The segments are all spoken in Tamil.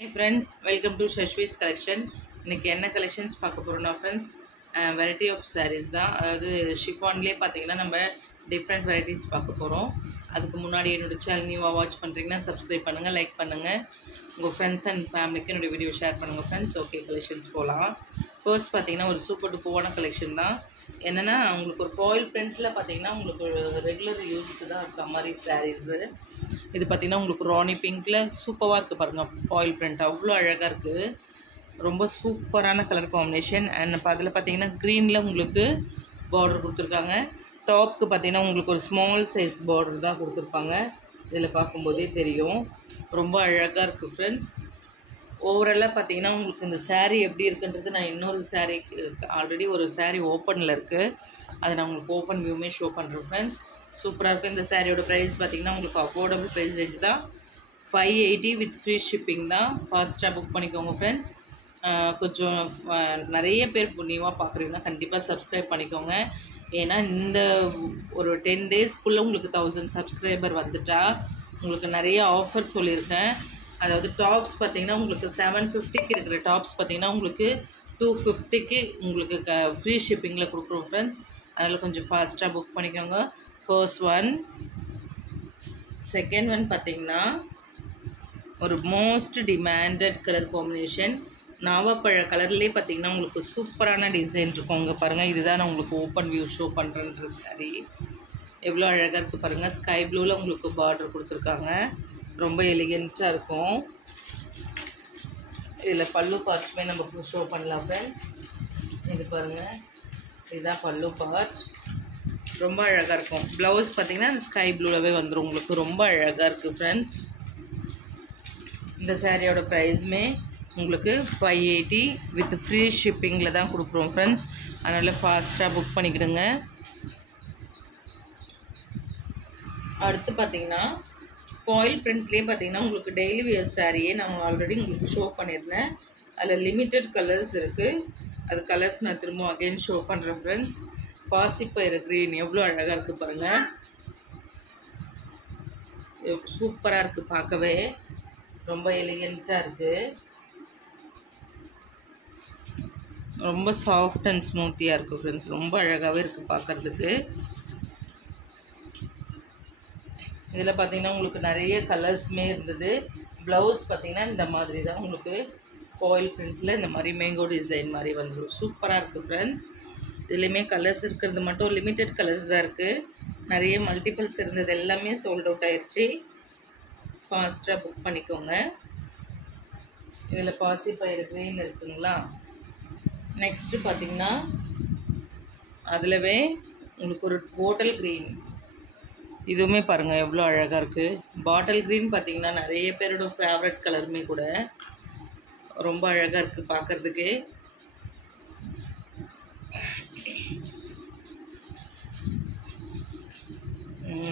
Hey friends, welcome to Shashwi's collection. இன்னைக்கு என்ன கலெக்ஷன்ஸ் பார்க்க போறோம்னா ஃப்ரெண்ட்ஸ் வெரைட்டி ஆஃப் சாரீஸ் தான். அதாவது ஷிஃபான்லேயே பார்த்தீங்கன்னா நம்ம டிஃப்ரெண்ட் வெரைட்டிஸ் பார்க்க போகிறோம். அதுக்கு முன்னாடி என்னோடய சேனல் நியூவாக வாட்ச் பண்ணுறீங்கன்னா சப்ஸ்கிரைப் பண்ணுங்கள், லைக் பண்ணுங்கள், உங்கள் ஃப்ரெண்ட்ஸ் அண்ட் ஃபேமிலிக்கு என்னோடய வீடியோ ஷேர் பண்ணுங்கள் ஃப்ரெண்ட்ஸ். ஓகே, கலெக்ஷன்ஸ் போகலாம். ஃபர்ஸ்ட் பார்த்தீங்கன்னா ஒரு சூப்பர் டூப்பான கலெக்ஷன் தான். என்னென்னா உங்களுக்கு ஒரு ஃபாயில் பிரிண்ட்டில் பார்த்தீங்கன்னா உங்களுக்கு ஒரு ரெகுலர் யூஸ்க்கு தான் இருக்க மாதிரி சாரீஸு. இது பார்த்திங்கன்னா உங்களுக்கு ராணி பிங்க்கில் சூப்பராக இருக்குது பாருங்கள். ஃபாயில் பிரிண்ட் அவ்வளோ அழகாக இருக்குது, ரொம்ப சூப்பரான கலர் காம்பினேஷன். அண்ட் அதில் பார்த்தீங்கன்னா க்ரீனில் உங்களுக்கு பார்டர் கொடுத்துருக்காங்க. டாப்க்கு பார்த்தீங்கன்னா உங்களுக்கு ஒரு ஸ்மால் சைஸ் பார்டர் தான் கொடுத்துருப்பாங்க. இதில் பார்க்கும்போதே தெரியும், ரொம்ப அழகாக இருக்குது ஃப்ரெண்ட்ஸ். ஓவராலாக பார்த்தீங்கன்னா உங்களுக்கு இந்த சாரீ எப்படி இருக்குன்றது நான் இன்னொரு சாரீ ஆல்ரெடி ஒரு சாரீ ஓப்பனில் இருக்குது, அதை நான் உங்களுக்கு ஓப்பன் வியூமே ஷோ பண்ணுறேன் ஃப்ரெண்ட்ஸ். சூப்பராக இருக்குது. இந்த சாரியோட ப்ரைஸ் பார்த்திங்கன்னா உங்களுக்கு அஃபோர்டபுள் ப்ரைஸ் ரேஞ்ச் தான். 580 வித் ஃப்ரீ ஷிப்பிங் தான். ஃபாஸ்ட்டாக புக் பண்ணிக்கோங்க ஃப்ரெண்ட்ஸ். கொஞ்சம் நிறைய பேர் நியூவாக பார்க்குறீங்கன்னா கண்டிப்பாக சப்ஸ்கிரைப் பண்ணிக்கோங்க. ஏன்னா இந்த ஒரு 10 டேஸ்க்குள்ளே உங்களுக்கு 1000 சப்ஸ்கிரைபர் வந்துட்டா உங்களுக்கு நிறைய ஆஃபர் சொல்லியிருக்கேன். அதாவது டாப்ஸ் பார்த்திங்கன்னா உங்களுக்கு 750க்கு இருக்கிற டாப்ஸ் பார்த்திங்கன்னா உங்களுக்கு 250க்கு உங்களுக்கு ஃப்ரீ ஷிப்பிங்கில் கொடுக்குறோம் ஃப்ரெண்ட்ஸ். அதில் கொஞ்சம் ஃபாஸ்ட்டாக புக் பண்ணிக்கோங்க. First one. செகண்ட் ஒன் பார்த்திங்கன்னா ஒரு மோஸ்ட் டிமாண்டட் கலர் காம்பினேஷன். நாவப்பழ கலர்லேயே பார்த்திங்கன்னா உங்களுக்கு சூப்பரான டிசைன் இருக்கும். இங்கே பாருங்கள், இதுதான் நான் உங்களுக்கு ஓப்பன் வியூ ஷோ பண்ணுறேன்ற சாரி. எவ்வளோ அழகாக இருக்குது பாருங்கள். ஸ்கை ப்ளூவில் உங்களுக்கு பார்டர் கொடுத்துருக்காங்க, ரொம்ப எலிகெண்ட்டாக இருக்கும். இதில் பல்லு பார்ட்டுமே நம்ம ஷோ பண்ணலாம் ஃப்ரெண்ட்ஸ். இது பாருங்கள், இதுதான் பல்லு பார்ட், ரொம்ப அழகாக இருக்கும். ப்ளவுஸ் பார்த்திங்கன்னா அந்த ஸ்கை ப்ளூவிலே வந்துடும் உங்களுக்கு, ரொம்ப அழகாக இருக்குது ஃப்ரெண்ட்ஸ். இந்த சாரியோட ப்ரைஸுமே உங்களுக்கு 580 வித் ஃப்ரீ ஷிப்பிங்கில் தான் கொடுக்குறோம் ஃப்ரெண்ட்ஸ். அதனால் ஃபாஸ்ட்டாக புக் பண்ணிக்கிடுங்க. அடுத்து பார்த்திங்கன்னா ஃபாயில் பிரிண்ட்லேயே பார்த்திங்கன்னா உங்களுக்கு டெய்லி வியர் சாரியே நான் ஆல்ரெடி உங்களுக்கு ஷோ பண்ணியிருந்தேன். அதில் லிமிட்டட் கலர்ஸ் இருக்குது. அது கலர்ஸ் நான் திரும்ப அகைன் ஷோ பண்ணுறேன் ஃப்ரெண்ட்ஸ். பாசிப்பயிறு க்ரீன் எவ்வளோ அழகாக இருக்குது பாருங்கள், சூப்பராக இருக்குது, பார்க்கவே ரொம்ப எலிகெண்ட்டாக இருக்குது, ரொம்ப சாஃப்ட் அண்ட் ஸ்மூத்தியாக இருக்குது ஃப்ரெண்ட்ஸ். ரொம்ப அழகாகவே இருக்குது பார்க்குறதுக்கு. இதில் பார்த்திங்கன்னா உங்களுக்கு நிறைய கலர்ஸுமே இருந்தது. ப்ளவுஸ் பார்த்திங்கன்னா இந்த மாதிரி தான் உங்களுக்கு ஃபாயில் பிரிண்ட்டில் இந்த மாதிரி மேங்கோ டிசைன் மாதிரி வந்துடும். சூப்பராக இருக்குது ஃப்ரெண்ட்ஸ். இதுலேயுமே கலர்ஸ் இருக்கிறது மட்டும் லிமிட்டட் கலர்ஸ் தான் இருக்குது. நிறைய மல்டிபிள்ஸ் இருந்தது எல்லாமே சோல்ட் அவுட் ஆயிடுச்சு. ஃபாஸ்ட்டாக புக் பண்ணிக்கோங்க. இதில் பாசிப்பயிறு க்ரீன் இருக்குங்களா. நெக்ஸ்ட்டு பார்த்திங்கன்னா அதிலவே உங்களுக்கு ஒரு பாட்டில் க்ரீன், இதுவுமே பாருங்கள் எவ்வளோ அழகாக இருக்குது. பாட்டில் க்ரீன் பார்த்திங்கன்னா நிறைய பேரோட ஃபேவரட் கலருமே கூட, ரொம்ப அழகாக இருக்குது பார்க்குறதுக்கு.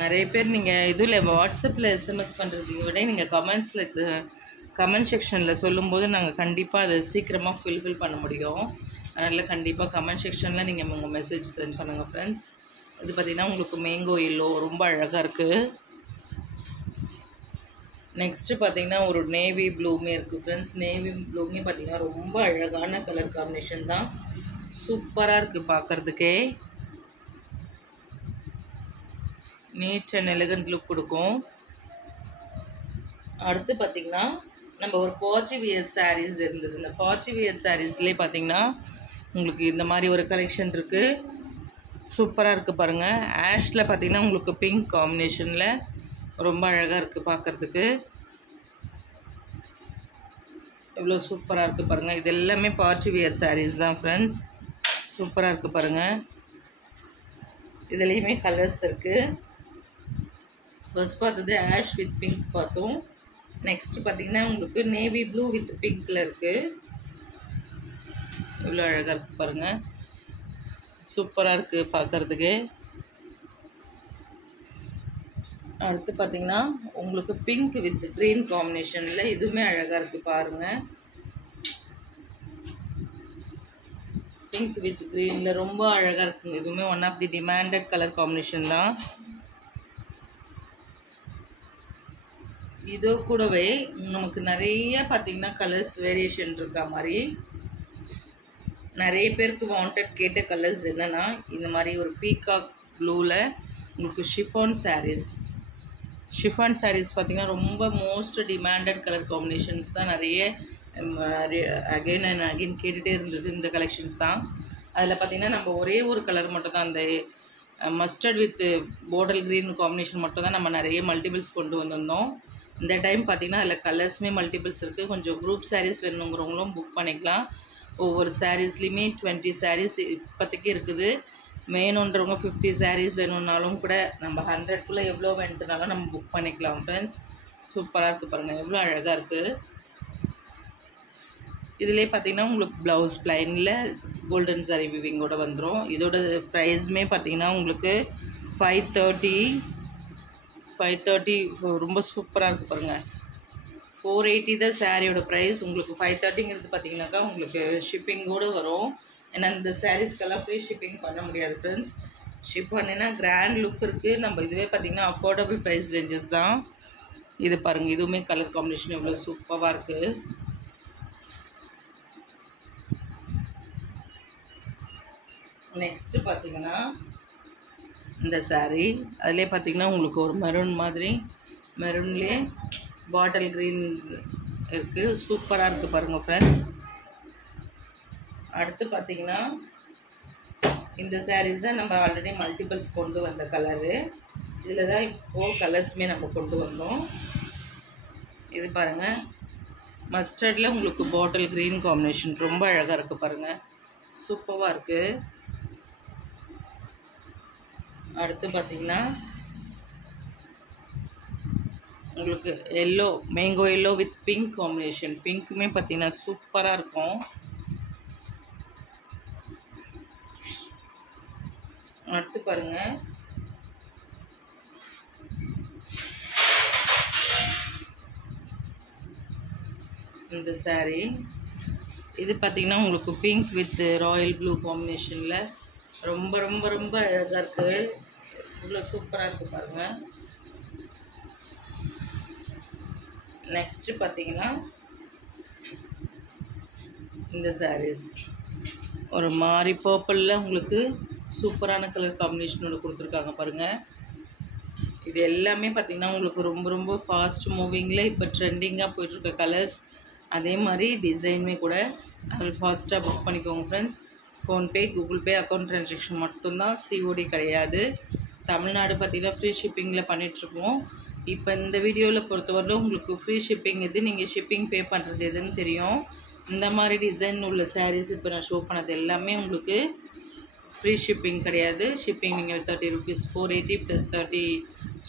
நிறைய பேர் நீங்கள் இதில் வாட்ஸ்அப்பில் எஸ்எம்எஸ் பண்ணுறதுக்கு விட நீங்கள் கமெண்ட் செக்ஷனில் சொல்லும்போது நாங்கள் கண்டிப்பாக அதை சீக்கிரமாக ஃபில் பண்ண முடியும். அதனால் கண்டிப்பாக கமெண்ட் செக்ஷனில் நீங்கள் உங்கள் மெசேஜ் சென்ட் பண்ணுங்கள் ஃப்ரெண்ட்ஸ். இது பார்த்திங்கன்னா உங்களுக்கு மேங்கோ எல்லோ ரொம்ப அழகாக இருக்குது. நெக்ஸ்ட்டு பார்த்திங்கன்னா ஒரு நேவி ப்ளூமே இருக்குது ஃப்ரெண்ட்ஸ். நேவி ப்ளூமே பார்த்திங்கன்னா ரொம்ப அழகான கலர் காம்பினேஷன் தான், சூப்பராக இருக்குது பார்க்குறதுக்கே. நீட் அண்ட் எலிகண்ட் லுக் கொடுக்கும். அடுத்து பார்த்திங்கன்னா நம்ம ஒரு பார்ட்டி வியர் சாரீஸ் இருந்தது. இந்த பார்ட்டி வியர் சாரீஸ்லேயே பார்த்திங்கன்னா உங்களுக்கு இந்த மாதிரி ஒரு கலெக்ஷன் இருக்குது, சூப்பராக இருக்குது பாருங்கள். ஆஷில் பார்த்திங்கன்னா உங்களுக்கு பிங்க் காம்பினேஷனில் ரொம்ப அழகாக இருக்குது பார்க்குறதுக்கு, எவ்வளோ சூப்பராக இருக்குது பாருங்கள். இது எல்லாமே பார்ட்டி வியர் சாரீஸ் தான் ஃப்ரெண்ட்ஸ். சூப்பராக இருக்குது பாருங்கள். இதுலேயுமே கலர்ஸ் இருக்குது. ஃபர்ஸ்ட் பார்த்தது ஆஷ் வித் பிங்க் பார்த்தோம். நெக்ஸ்ட்டு பார்த்திங்கன்னா உங்களுக்கு நேவி ப்ளூ வித் பிங்க்கில் இருக்குது, எவ்வளோ அழகாக இருக்குது பாருங்கள், சூப்பராக இருக்குது பார்க்குறதுக்கு. அடுத்து பார்த்திங்கன்னா உங்களுக்கு பிங்க் வித் க்ரீன் காம்பினேஷனில் இதுவுமே அழகாக இருக்குது பாருங்கள். பிங்க் வித் க்ரீனில் ரொம்ப அழகாக இருக்குங்க. இதுவுமே one of the demanded colour combination தான். இதோ கூடவே நமக்கு நிறைய பார்த்தீங்கன்னா கலர்ஸ் வேரியேஷன் இருக்கா மாதிரி நிறைய பேருக்கு வாண்டட் கேட்ட கலர்ஸ் என்னென்னா இந்த மாதிரி ஒரு பீகாக் ப்ளூவில் உங்களுக்கு ஷிஃபான் சாரீஸ் பார்த்திங்கன்னா ரொம்ப மோஸ்ட் டிமாண்டட் கலர் காம்பினேஷன்ஸ் தான் நிறைய அகெயின் அண்ட் அகெயின் கேட்டுகிட்டே இருந்தது இந்த கலெக்ஷன்ஸ் தான். அதில் பார்த்திங்கன்னா நம்ம ஒரே ஒரு கலர் மட்டும் தான் அந்த mustard with portal green combination மட்டும் தான் நம்ம நிறைய மல்டிபிள்ஸ் கொண்டு வந்திருந்தோம். இந்த டைம் பார்த்திங்கன்னா அதில் கலர்ஸுமே மல்டிபிள்ஸ் இருக்குது. கொஞ்சம் குரூப் சாரீஸ் வேணுங்கிறவங்களும் புக் பண்ணிக்கலாம். ஒவ்வொரு சாரீஸ்லேயுமே 20 சாரீஸ் இப்போதைக்கு இருக்குது. வேணுன்றவங்க 50 சாரீஸ் வேணும்னாலும் கூட நம்ம 100குள்ளே எவ்வளோ வேணுனாலும் நம்ம புக் பண்ணிக்கலாம் ஃப்ரெண்ட்ஸ். சூப்பராக இருக்குது பாருங்கள், எவ்வளோ அழகாக இருக்குது. இதிலே பார்த்திங்கன்னா உங்களுக்கு ப்ளவுஸ் ப்ளைனில் கோல்டன் சாரீ விவிங்கோட வந்துடும். இதோட ப்ரைஸுமே பார்த்திங்கன்னா உங்களுக்கு 530 ரொம்ப சூப்பராக இருக்குது பாருங்கள். 480 தான் சாரியோட ப்ரைஸ். உங்களுக்கு 530ங்கிறது பார்த்திங்கனாக்கா உங்களுக்கு ஷிப்பிங்கோடு வரும். ஏன்னா இந்த சாரீஸ்க்கெல்லாம் ஃப்ரீ ஷிப்பிங் பண்ண முடியாது ஃப்ரெண்ட்ஸ். ஷிப் பண்ணினா கிராண்ட் லுக் இருக்குது. நம்ம இதுவே பார்த்திங்கன்னா அஃபோர்டபுள் ப்ரைஸ் ரேஞ்சஸ் தான். இது பாருங்கள், இதுவுமே கலர் காம்பினேஷன் எவ்வளோ சூப்பராக இருக்குது. நெக்ஸ்ட்டு பார்த்திங்கன்னா இந்த சாரீ அதிலே பார்த்திங்கன்னா உங்களுக்கு ஒரு மெரூன் மாதிரி மெரூன்லேயே பாட்டில் க்ரீன் இருக்குது. சூப்பராக இருக்குது பாருங்கள் ஃப்ரெண்ட்ஸ். அடுத்து பார்த்திங்கன்னா இந்த சாரீஸ் தான் நம்ம ஆல்ரெடி மல்டிபிள்ஸ் கொண்டு வந்த கலரு. இதில் தான் இப்போது கலர்ஸுமே நம்ம கொண்டு வந்தோம். இது பாருங்கள், மஸ்டர்டில் உங்களுக்கு பாட்டில் க்ரீன் காம்பினேஷன் ரொம்ப அழகாக இருக்குது பாருங்கள், சூப்பராக இருக்குது. அடுத்து பார்த்திங்கன்னா உங்களுக்கு yellow, mango yellow with pink combination. பிங்க்குமே பார்த்திங்கன்னா சூப்பராக இருக்கும். அடுத்து பாருங்கள், இந்த சாரீ இது பார்த்திங்கன்னா உங்களுக்கு பிங்க் வித் ராயல் ப்ளூ காம்பினேஷனில் ரொம்ப ரொம்ப ரொம்ப அழகாக இருக்குது. இவ்வளோ சூப்பராக இருக்குது பாருங்கள். நெக்ஸ்ட்டு பார்த்திங்கன்னா இந்த சாரீஸ் ஒரு மாதிரி பர்பிளில் உங்களுக்கு சூப்பரான கலர் காம்பினேஷனோட கொடுத்துருக்காங்க பாருங்கள். இது எல்லாமே பார்த்திங்கன்னா உங்களுக்கு ரொம்ப ரொம்ப ஃபாஸ்ட் மூவிங்கில் இப்போ ட்ரெண்டிங்காக போயிட்டுருக்க கலர்ஸ். அதே மாதிரி டிசைனுமே கூட அதில் ஃபாஸ்ட்டாக புக் பண்ணிக்கோங்க friends. PhonePe, Google Pay account transaction மட்டும்தான், சிஓடி கிடையாது. தமிழ்நாடு பார்த்திங்கன்னா ஃப்ரீ ஷிப்பிங்கில் பண்ணிகிட்ருக்கோம். இப்போ இந்த வீடியோவில் பொறுத்தவரையிலும் உங்களுக்கு ஃப்ரீ ஷிப்பிங் எது, நீங்கள் ஷிப்பிங் பே பண்ணுறது எதுன்னு தெரியும். இந்த மாதிரி டிசைன் உள்ள சாரீஸ் இப்போ நான் ஷோ பண்ணது எல்லாமே உங்களுக்கு ஃப்ரீ ஷிப்பிங் கிடையாது. ஷிப்பிங் நீங்கள் 30 rupees 480 + 30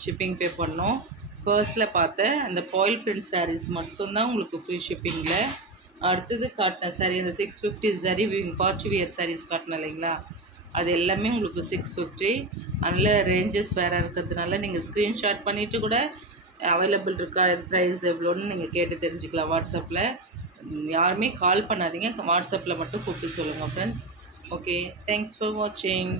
ஷிப்பிங் பே பண்ணோம். ஃபர்ஸ்ட்டில் பார்த்த அந்த பாயில் பிரிண்ட் சாரீஸ் மட்டும்தான் உங்களுக்கு ஃப்ரீ ஷிப்பிங்கில். அடுத்தது காட்டின சாரீ அந்த 650 சரி பார்ட்டி வியர் சாரீஸ் காட்டினேன் இல்லைங்களா, அது எல்லாமே உங்களுக்கு 650. அதில் ரேஞ்சஸ் வேறு இருக்கிறதுனால நீங்கள் ஸ்க்ரீன்ஷாட் பண்ணிவிட்டு கூட அவைலபிள் இருக்கா, ப்ரைஸ் எவ்வளோன்னு நீங்கள் கேட்டு தெரிஞ்சுக்கலாம் வாட்ஸ்அப்பில். யாருமே கால் பண்ணாதீங்க, வாட்ஸ்அப்பில் மட்டும் கூப்பிட்டு சொல்லுங்கள் ஃப்ரெண்ட்ஸ். ஓகே, தேங்க்ஸ் ஃபார் வாட்சிங்.